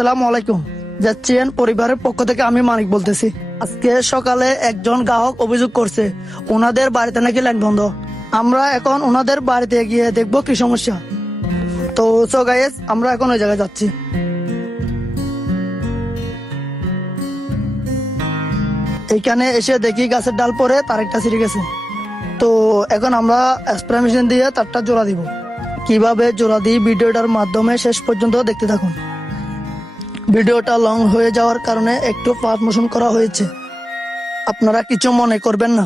আসসালামু আলাইকুম। যাচ্ছেন পরিবারের পক্ষ থেকে আমি মানিক বলতেছি। আজকে সকালে একজন গ্রাহক অভিযোগ করছে, ওনাদের বাড়িতে নাকি লাইন বন্ধ? আমরা এখন ওনাদের বাড়িতে গিয়ে দেখব কি সমস্যা। তো সো আমরা এখন ওই জায়গায় যাচ্ছি। এইখানে এসে দেখি গাছের ডাল পরে তার একটা ছিঁড়ে গেছে। তো, এখন আমরা স্প্রে মেশিন দিয়ে তারটা জোড়া দিব। কীভাবে জোড়া দিই, ভিডিওটার মাধ্যমে শেষ পর্যন্ত দেখতে থাকুন। ভিডিওটা লং হয়ে যাওয়ার কারণে একটু পারমোশন মোশন করা হয়েছে। আপনারা কিছু মনে করবেন না।